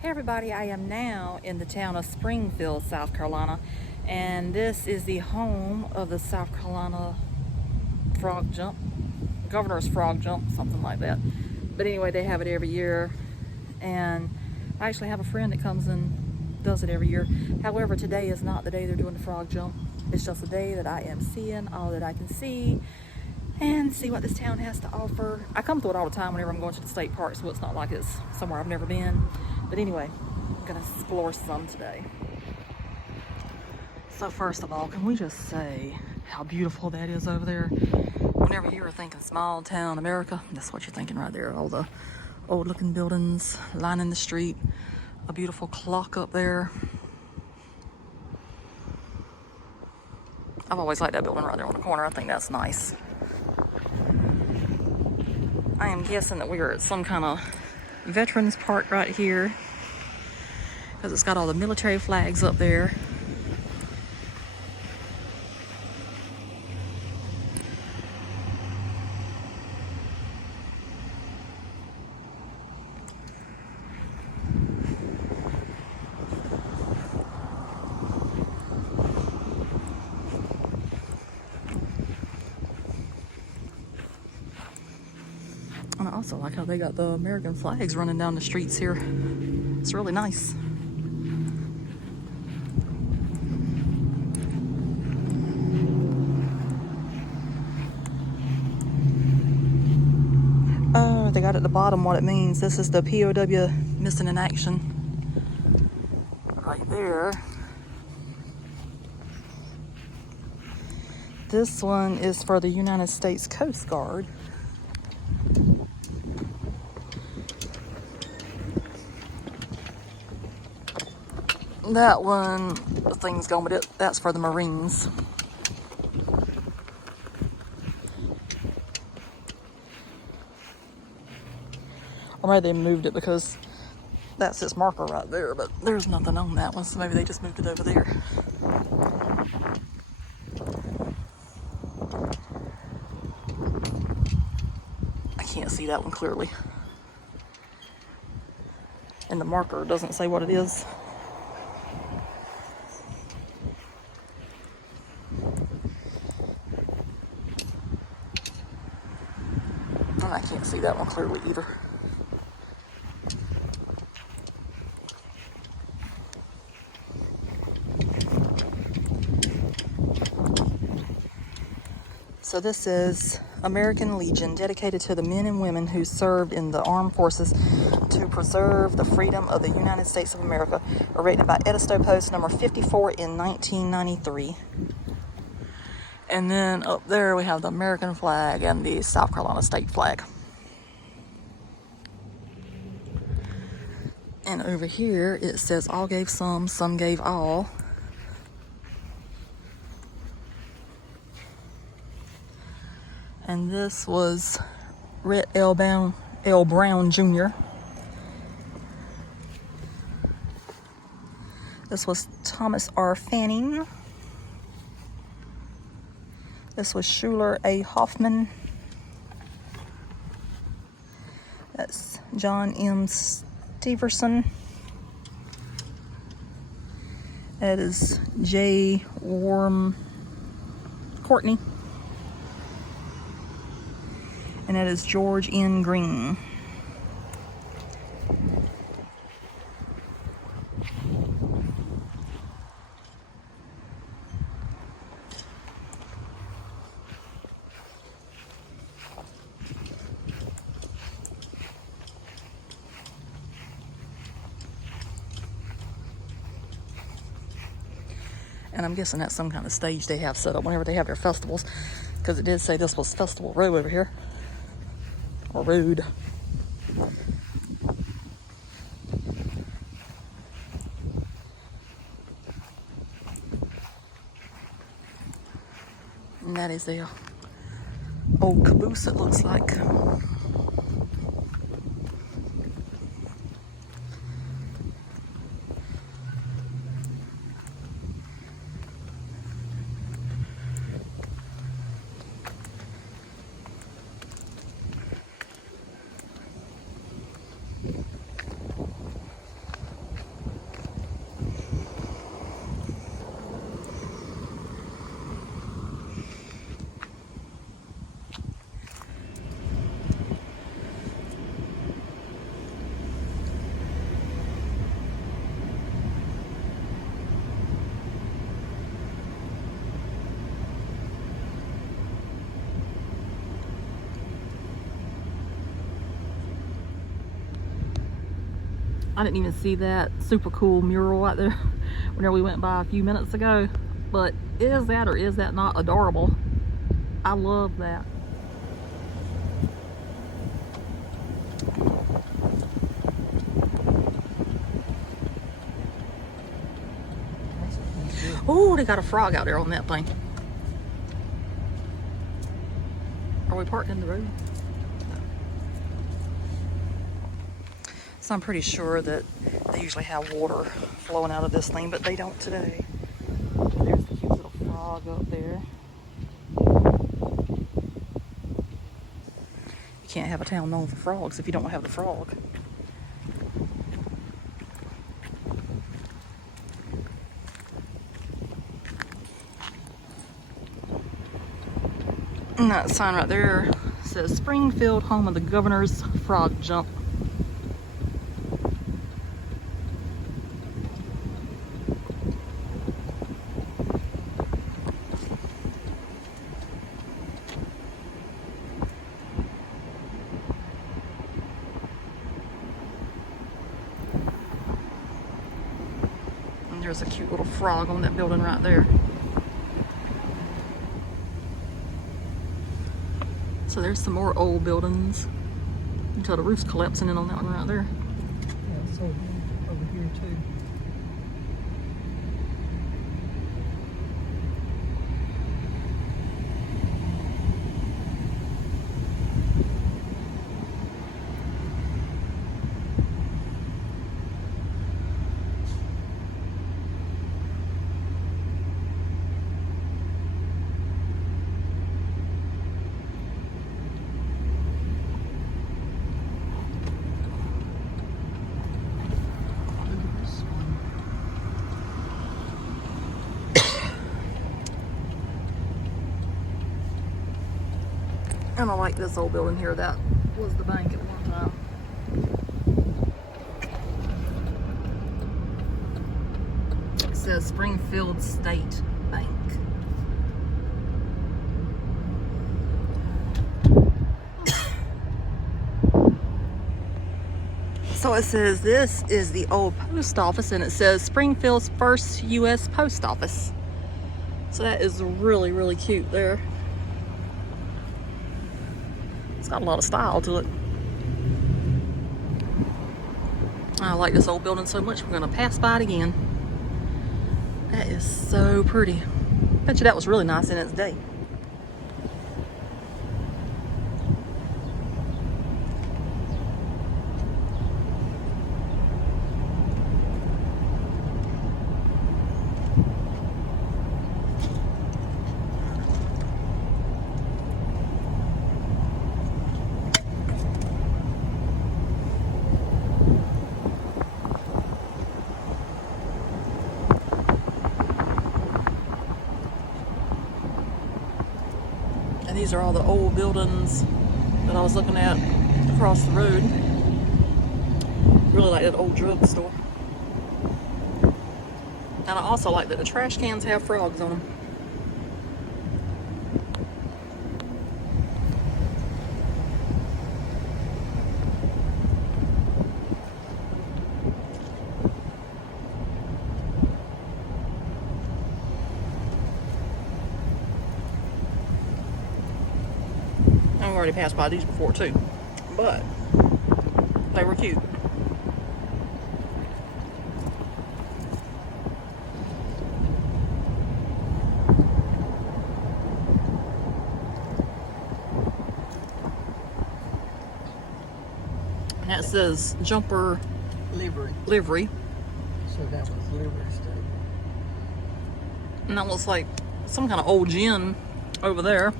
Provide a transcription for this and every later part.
Hey everybody, I am now in the town of Springfield, South Carolina, and this is the home of the South Carolina frog jump, governor's frog jump, something like that. But anyway, they have it every year, and I actually have a friend that comes and does it every year. However, today is not the day they're doing the frog jump. It's just the day that I am seeing all that I can see and see what this town has to offer. I come through it all the time whenever I'm going to the state park, so it's not like it's somewhere I've never been. But anyway, I'm gonna explore some today. So first of all, can we just say how beautiful that is over there? Whenever you are thinking small town America, that's what you're thinking right there. All the old looking buildings lining the street, a beautiful clock up there. I've always liked that building right there on the corner. I think that's nice. I am guessing that we are at some kind of veterans park right here, because it's got all the military flags up there. And I also like how they got the American flags running down the streets here. It's really nice. Oh, they got at the bottom what it means. This is the POW missing in action. Right there. This one is for the United States Coast Guard. That one, the thing's going with it. That's for the Marines. Or maybe they moved it because that's its marker right there, but there's nothing on that one, so maybe they just moved it over there. I can't see that one clearly. And the marker doesn't say what it is. And I can't see that one clearly either. So this is American Legion, dedicated to the men and women who served in the armed forces to preserve the freedom of the United States of America, erected by Edisto Post number 54 in 1993. And then up there we have the American flag and the South Carolina state flag. And over here it says all gave some gave all. And this was Rhett L. Brown Jr. This was Thomas R. Fanning. This was Schuler A. Hoffman. That's John M. Steverson. That is J. Warm Courtney. And that is George N. Green. And I'm guessing that's some kind of stage they have set up whenever they have their festivals, because it did say this was Festival Row over here. Or road. And that is the old caboose, it looks like. I didn't even see that super cool mural right there whenever we went by a few minutes ago. But is that or is that not adorable? I love that. Oh, they got a frog out there on that thing. Are we parked in the road? No. So I'm pretty sure that they usually have water flowing out of this thing, but they don't today. There's the cute little frog up there. You can't have a town known for frogs if you don't have the frog. And that sign right there says Springfield, home of the governor's frog jump. And there's a cute little frog on that building right there. So there's some more old buildings until the roof's collapsing in on that one right there. Yeah, so over here too. And I like this old building here. That was the bank at one time. It says Springfield State Bank. So it says this is the old post office, and it says Springfield's first U.S. post office. So that is really, really cute there. It's got a lot of style to it. I like this old building so much, we're gonna pass by it again. That is so pretty. Bet you that was really nice in its day. And these are all the old buildings that I was looking at across the road. Really like that old drugstore. And I also like that the trash cans have frogs on them. I've already passed by these before too, but they were cute. And that says Jumper Livery. So that was livery stable. And that looks like some kind of old gin over there.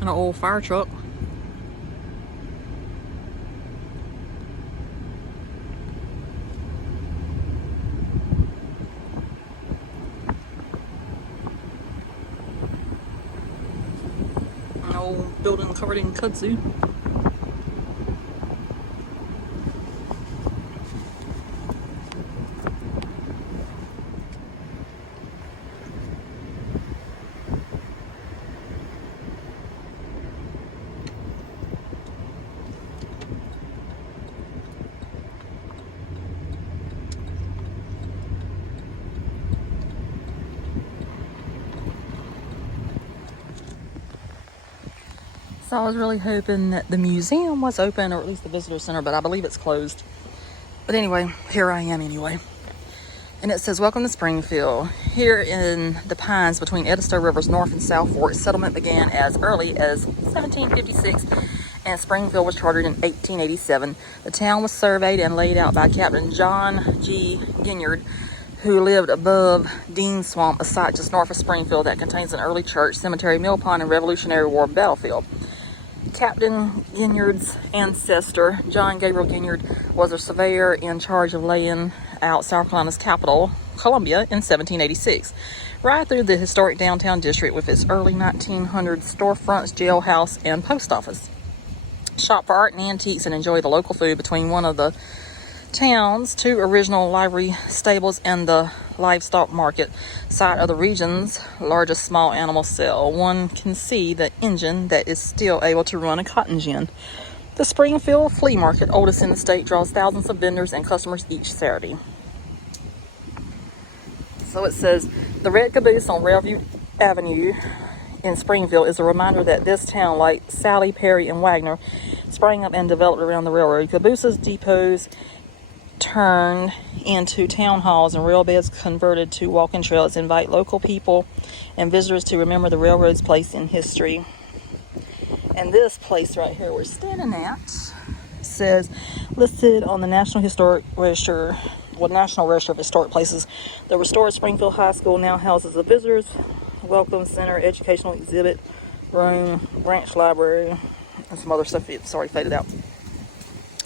And an old fire truck. An old building covered in kudzu. So I was really hoping that the museum was open, or at least the visitor center, but I believe it's closed. But anyway, here I am anyway. And it says, welcome to Springfield. Here in the pines between Edisto Rivers North and South Fork, settlement began as early as 1756, and Springfield was chartered in 1887. The town was surveyed and laid out by Captain John G. Ginyard, who lived above Dean Swamp, a site just north of Springfield that contains an early church, cemetery, mill pond, and Revolutionary War battlefield. Captain Ginyard's ancestor, John Gabriel Ginyard, was a surveyor in charge of laying out South Carolina's capital, Columbia, in 1786. Right through the historic downtown district with its early 1900s storefronts, jailhouse, and post office. Shop for art and antiques and enjoy the local food between one of the town's two original livery stables and the livestock market, site of the region's largest small animal sale. One can see the engine that is still able to run a cotton gin. The Springfield Flea Market, oldest in the state, draws thousands of vendors and customers each Saturday. So it says, the Red Caboose on Railview Avenue in Springfield is a reminder that this town, like Sally, Perry, and Wagner, sprang up and developed around the railroad. Cabooses, depots turned into town halls and rail beds converted to walking trails invite local people and visitors to remember the railroad's place in history. And this place right here we're standing at says, listed on the National Register of Historic Places, the restored Springfield High School now houses a visitors welcome center, educational exhibit room, branch library, and some other stuff. It's already faded out.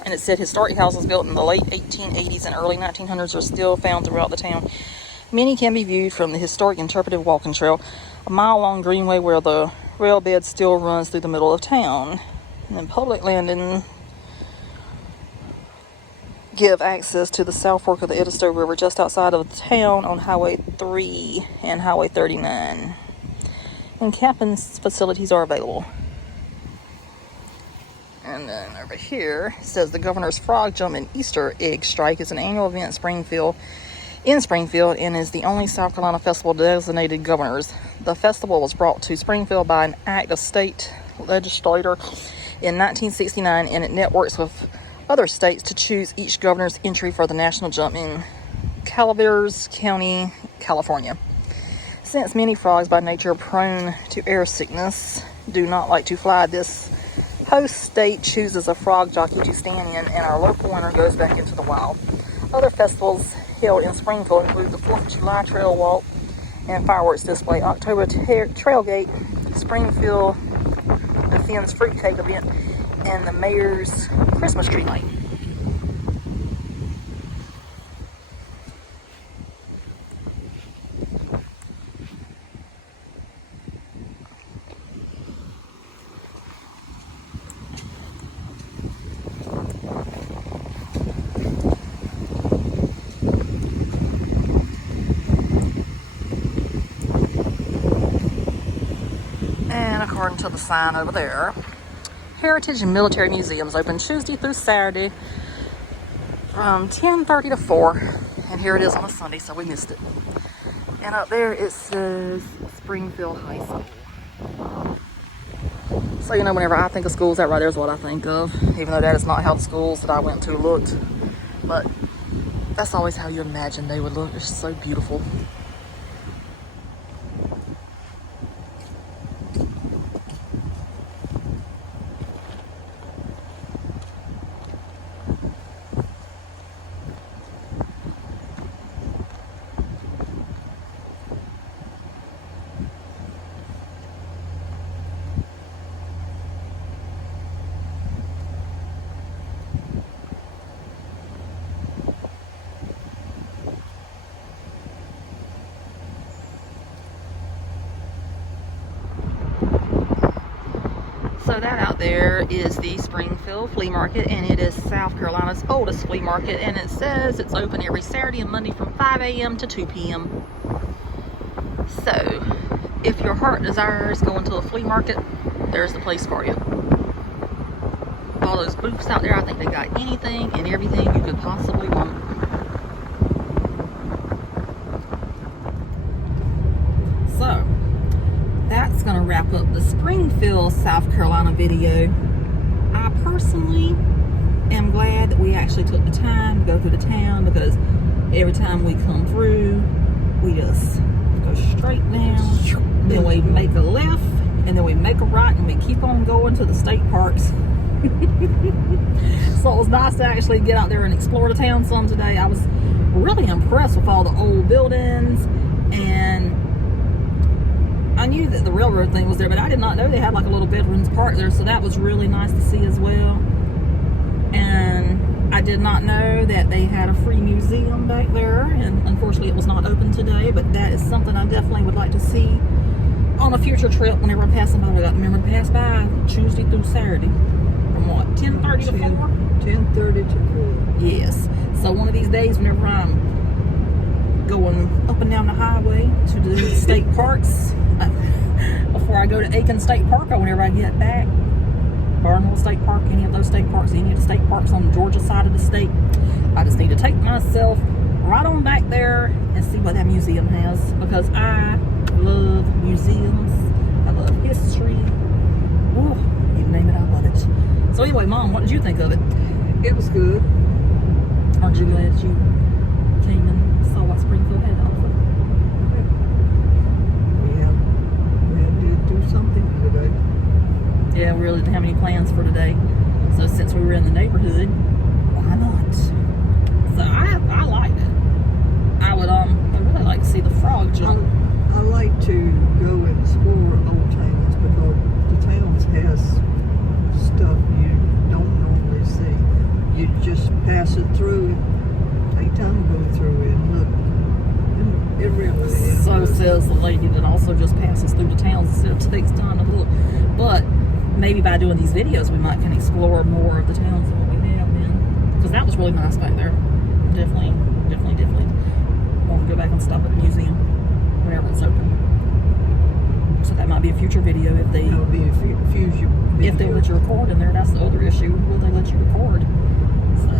And it said historic houses built in the late 1880s and early 1900s are still found throughout the town. Many can be viewed from the historic interpretive walking trail, a mile-long greenway where the rail bed still runs through the middle of town. And then public landing give access to the South Fork of the Edisto River just outside of the town on Highway 3 and Highway 39. And camping facilities are available. And then over here it says the Governor's Frog Jump and Easter Egg Strike is an annual event in Springfield and is the only South Carolina festival designated governors. The festival was brought to Springfield by an act of state legislature in 1969, and it networks with other states to choose each governor's entry for the national jump in Calaveras County, California. Since many frogs by nature are prone to air sickness, do not like to fly, this host state chooses a frog jockey to stand in, and our local winner goes back into the wild. Other festivals held in Springfield include the 4th of July Trail Walk and fireworks display, October Trailgate, Springfield Defense Fruitcake event, and the Mayor's Christmas tree night. And according to the sign over there, Heritage and Military Museums open Tuesday through Saturday from 10:30 to 4. And here it is on a Sunday, so we missed it. And up there it says Springfield High School. So, you know, whenever I think of schools, that right there is what I think of. Even though that is not how the schools that I went to looked. But that's always how you imagine they would look. It's just so beautiful. So that out there is the Springfield Flea Market, and it is South Carolina's oldest flea market, and it says it's open every Saturday and Monday from 5 a.m. to 2 p.m. So, if your heart desires going to a flea market, there's the place for you. All those booths out there, I think they got anything and everything you could possibly want. So, that's going to wrap up the spring Springfield, South Carolina video. I personally am glad that we actually took the time to go through the town, because every time we come through, we just go straight down, then we make a left, and then we make a right, and we keep on going to the state parks. So it was nice to actually get out there and explore the town some today. I was really impressed with all the old buildings, and I knew that the railroad thing was there, but I did not know they had like a little Veterans Park there, so that was really nice to see as well. And I did not know that they had a free museum back there, and unfortunately it was not open today, but that is something I definitely would like to see on a future trip whenever I'm passing by. We got to remember to pass by Tuesday through Saturday. From what, 10:30 to 4? 10:30 to 4. Yes. So one of these days, whenever I'm going up and down the highway to the state parks, before I go to Aiken State Park, or whenever I get back, Barnwell State Park, any of those state parks, any of the state parks on the Georgia side of the state, I just need to take myself right on back there and see what that museum has, because I love museums. I love history. Ooh, you name it, I love it. So anyway, Mom, what did you think of it? It was good. Aren't you glad you came and saw what Springfield had to offer? We did do something today. Yeah, we really didn't have any plans for today. So since we were in the neighborhood, why not? So I liked it. I would I'd really like to see the frog jump. I like to go and explore old towns, because the towns has stuff you don't normally see. You just pass it through, take time to go through it and look. And it really is. So says the lady that also just passes through the towns instead of takes time to look. But maybe by doing these videos, we might can explore more of the towns than what we have been. Because that was really nice back there. Definitely want to go back and stop at the museum whenever it's open. So that might be a future video if they It'll be a future video. if they let you record in there. That's the other issue. Will they let you record? So,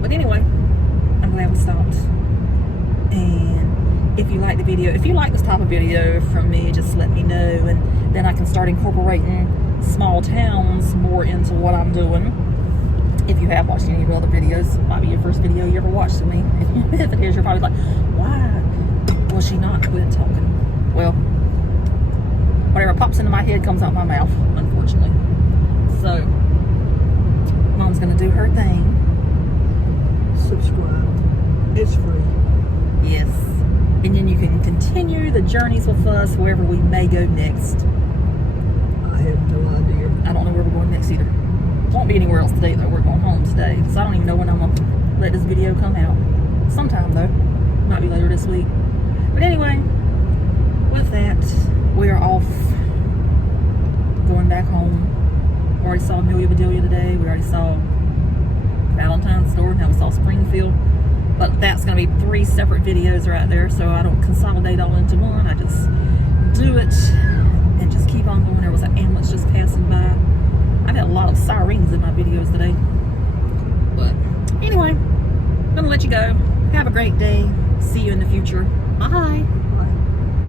but anyway, I'm glad we stopped. And if you like the video, if you like this type of video from me, just let me know, and then I can start incorporating small towns more into what I'm doing. If you have watched any of the other videos, it might be your first video you ever watched of me. If it is, you're probably like, why will she not quit talking? Well, whatever pops into my head comes out my mouth, unfortunately. So, Mom's gonna do her thing. Subscribe. It's free. Yes. And then you can continue the journeys with us wherever we may go next. I have no idea. I don't know where we're going next either. Won't be anywhere else today though. We're going home today. So I don't even know when I'm gonna let this video come out. Sometime though. Might be later this week. But anyway, with that, we are off. Going back home. We already saw Amelia Bedelia today. We already saw Valentine's store. Now we saw Springfield. But that's going to be 3 separate videos right there, so I don't consolidate all into one. I just do it and just keep on going. There was an ambulance just passing by. I've had a lot of sirens in my videos today. But anyway, I'm going to let you go. Have a great day. See you in the future. Bye.